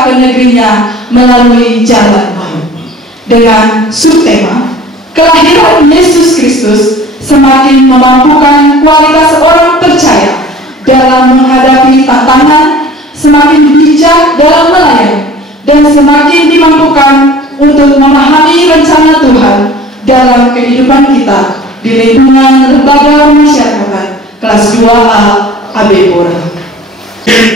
kita ke negerinya melalui jalan baru. Dengan subtema, kelahiran Yesus Kristus semakin memampukan kualitas orang percaya dalam menghadapi tantangan, semakin bijak dalam melayani, dan semakin dimampukan untuk memahami rencana Tuhan dalam kehidupan kita di lingkungan lembaga pemasyarakatan kelas 2A AB Pura.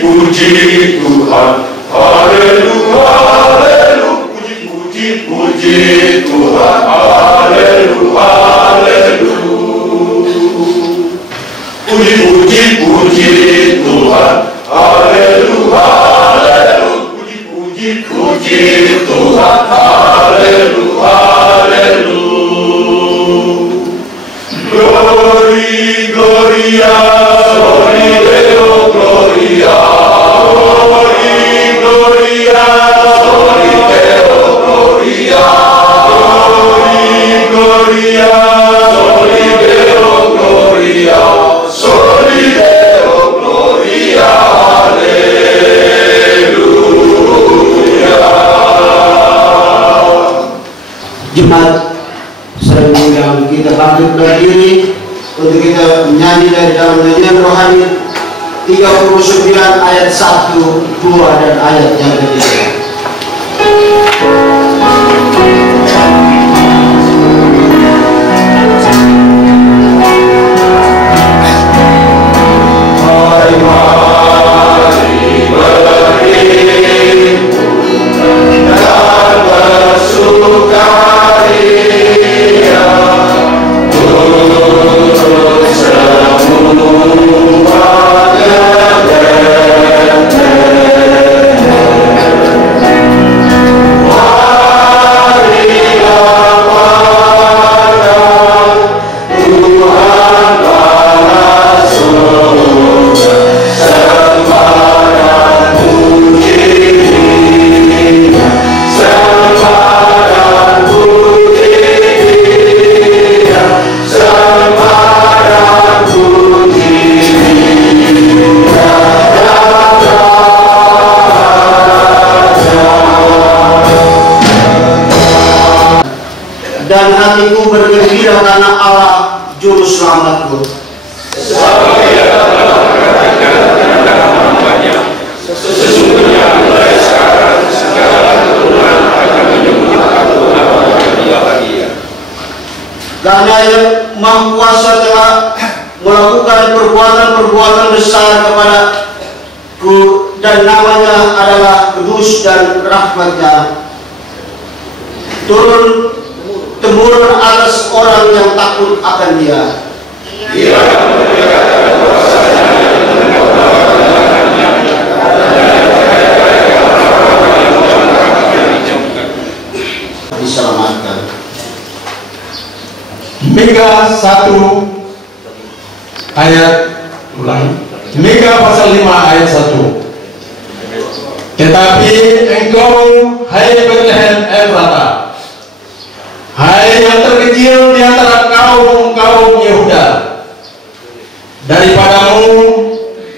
Puji Tuhan, haleluya, haleluya, puji Tuhan, haleluya, haleluya. Puji Tuhan, haleluya, haleluya, puji Tuhan, haleluya, haleluya. Gloria, glory Deo, gloria, glory, gloria, glory Deo, gloria, glory, gloria, glory Deo, gloria, glory Deo, gloria, haleluya. Jemaat yang kita bangkit berdiri untuk kita menyanyi dari dalam nyanyian rohani 39 ayat 1, 2 dan ayat yang ketiga. Dan hatiku bergembira karena Allah Juru Selamatku. Sesungguhnya mulai sekarang segala keturunan akan menyebutkan Tuhan dengan bahagia. Karena Yang Maha Kuasa telah melakukan perbuatan-perbuatan besar kepadaku, dan namanya adalah kudus, dan rahmatnya temurun atas orang yang takut akan Dia. Dia memperlihatkan kuasanya diselamatkan. Mika 1 ayat Mika pasal 5 ayat 1. Tetapi engkau, hai Bethlehem Efrata, hai yang terkecil di antara kaum Yehuda, daripadamu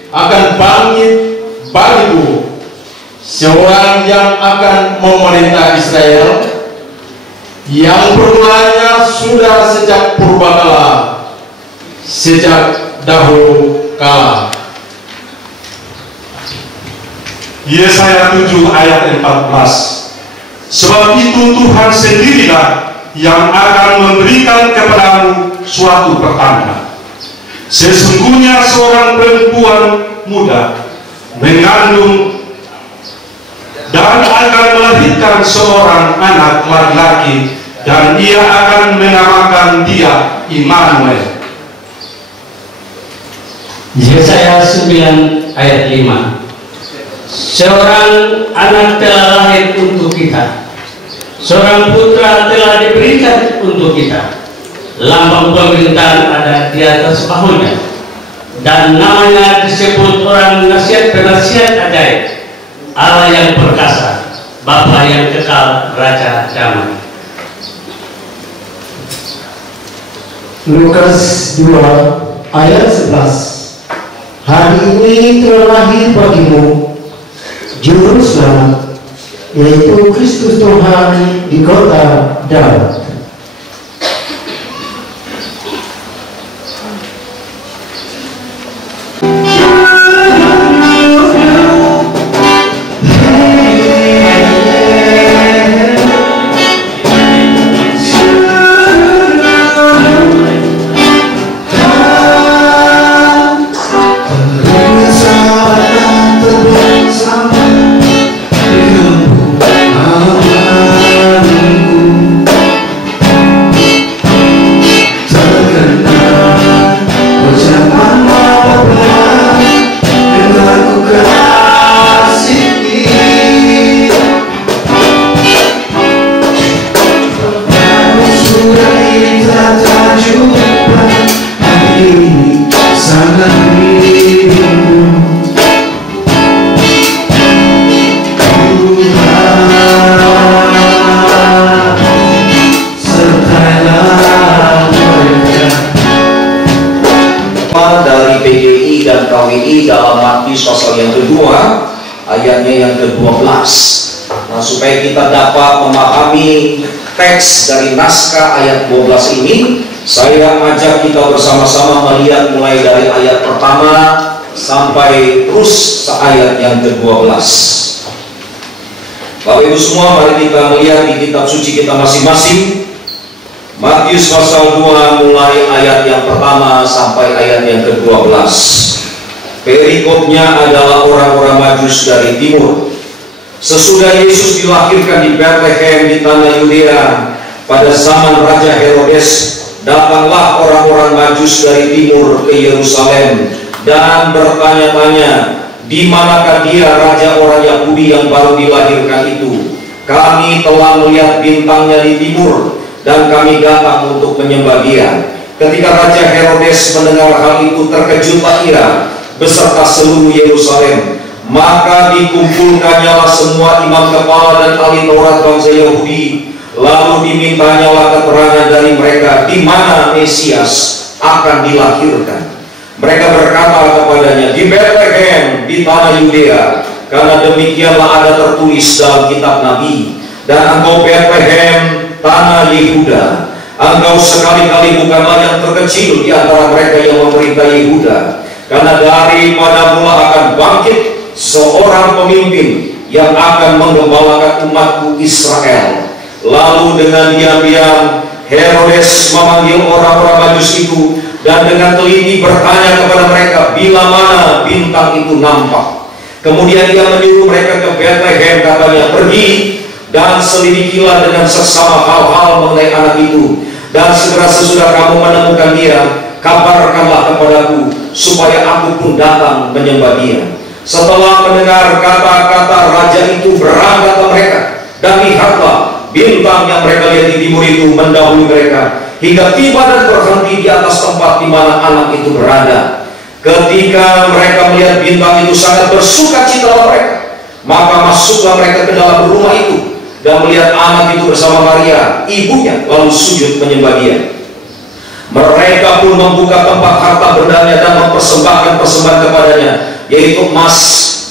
akan bangkit bagiku seorang yang akan memerintah Israel, yang permulanya sudah sejak purbakala, sejak dahulu kala. Yesaya 7 ayat 14. Sebab itu Tuhan sendirilah yang akan memberikan kepadamu suatu pertanda. Sesungguhnya seorang perempuan muda mengandung dan akan melahirkan seorang anak laki-laki, dan ia akan menamakan dia Immanuel. Yesaya 9 ayat 5. Seorang anak telah lahir untuk kita, seorang putra telah diberikan untuk kita. Lambang pemerintahan ada di atas bahunya, dan namanya disebut orang penasihat ajaib, Allah yang perkasa, Bapa yang kekal, Raja damai. Lukas 2 ayat 11. Hari ini telah lahir bagimu Juru Selamat, yaitu Kristus Tuhan di kota Daud. Dalam Matius pasal yang kedua, ayatnya yang ke-12. Nah, supaya kita dapat memahami teks dari naskah ayat 12 ini, saya ajak kita bersama-sama melihat mulai dari ayat pertama sampai terus ayat yang ke-12. Bapak Ibu semua, mari kita melihat di kitab suci kita masing-masing. Matius pasal 2 mulai ayat yang pertama sampai ayat yang ke-12. Perikopnya adalah orang-orang Majus dari timur. Sesudah Yesus dilahirkan di Bethlehem di tanah Yudea pada zaman Raja Herodes, datanglah orang-orang Majus dari timur ke Yerusalem dan bertanya-tanya, di manakah dia raja orang Yahudi yang baru dilahirkan itu? Kami telah melihat bintangnya di timur dan kami datang untuk menyembah dia. Ketika Raja Herodes mendengar hal itu, terkejutlah ia beserta seluruh Yerusalem. Maka dikumpulkannyalah semua imam kepala dan ahli Taurat bangsa Yahudi. Lalu dimintanyalah keterangan dari mereka di mana Mesias akan dilahirkan. Mereka berkata kepadanya, di Bethlehem di tanah Yudea, karena demikianlah ada tertulis dalam kitab Nabi. Dan engkau Bethlehem tanah Yehuda, engkau sekali-kali bukanlah yang terkecil di antara mereka yang memerintah Yehuda. Karena daripada mula akan bangkit seorang pemimpin yang akan menggembalakan umatku Israel. Lalu dengan diam-diam Herodes memanggil orang-orang Majus itu dan dengan teliti bertanya kepada mereka bila mana bintang itu nampak. Kemudian ia menyuruh mereka ke Bethlehem, katanya, pergi dan selidikilah dengan seksama hal-hal mengenai anak itu, dan segera sesudah kamu menemukan dia, kabarkanlah kepadaku, supaya aku pun datang menyembah dia. Setelah mendengar kata-kata raja itu, berangkatlah mereka, dan lihatlah bintang yang mereka lihat di timur itu mendahului mereka, hingga tiba dan berhenti di atas tempat di mana anak itu berada. Ketika mereka melihat bintang itu, sangat bersukacitalah mereka. Maka masuklah mereka ke dalam rumah itu dan melihat anak itu bersama Maria, ibunya, lalu sujud menyembah dia. Mereka pun membuka tempat harta bendanya dan mempersembahkan persembahan kepadanya, yaitu emas,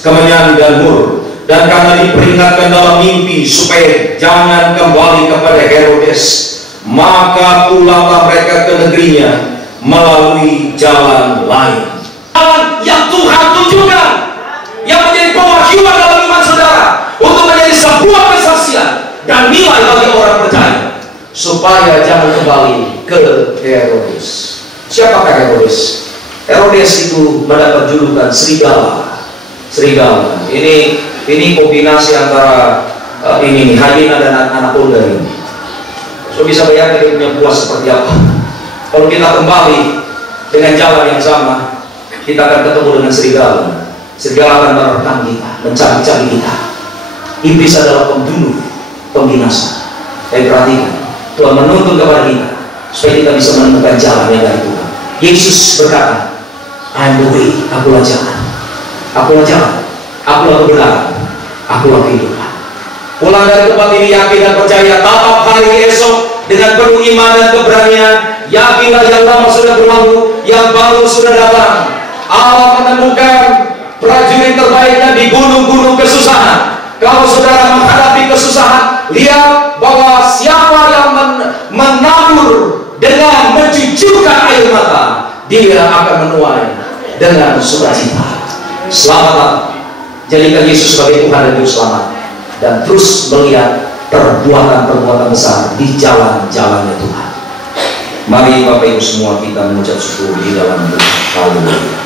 kemenyan, dan mur. Dan karena diperingatkan dalam mimpi supaya jangan kembali kepada Herodes, maka pulanglah mereka ke negerinya melalui jalan lain. Jalan yang Tuhan tunjukkan, yang menjadi pewahyuan dalam iman saudara, untuk menjadi sebuah kesaksian dan nilai bagi orang percaya, supaya jangan kembali ke Herodes. Siapakah Herodes? Herodes itu mendapat julukan serigala. Serigala. Ini kombinasi antara ini hyena dan anaconda ini. So bisa bayangkan dia punya buah seperti apa. Kalau kita kembali dengan jalan yang sama, kita akan ketemu dengan serigala. Serigala akan menerkam kita, mencari-cari kita. Iblis adalah pembunuh, pembinasa. Tapi perhatikan, Tuhan menuntun kepada kita supaya kita bisa menemukan jalan yang dari Tuhan. Yesus berkata, I am the way, akulah jalan, akulah jalan, akulah kebenaran, akulah kehidupan. Pulang dari tempat ini yakin dan percaya, tatap hari esok dengan penuh iman dan keberanian. Yakinlah yang lama sudah berlalu, yang baru sudah datang. Allah menemukan prajurit terbaiknya di gunung-gunung kesusahan. Kalau saudara menghadapi bersyukur dengan mencucurkan air mata, dia akan menuai dengan sukacita. Selamat, jadikan Yesus sebagai Tuhan dan Juru Selamat, dan terus melihat perbuatan-perbuatan besar di jalan-jalannya Tuhan. Mari Bapak Ibu semua kita mengucap syukur di dalam Tuhan. Haleluya.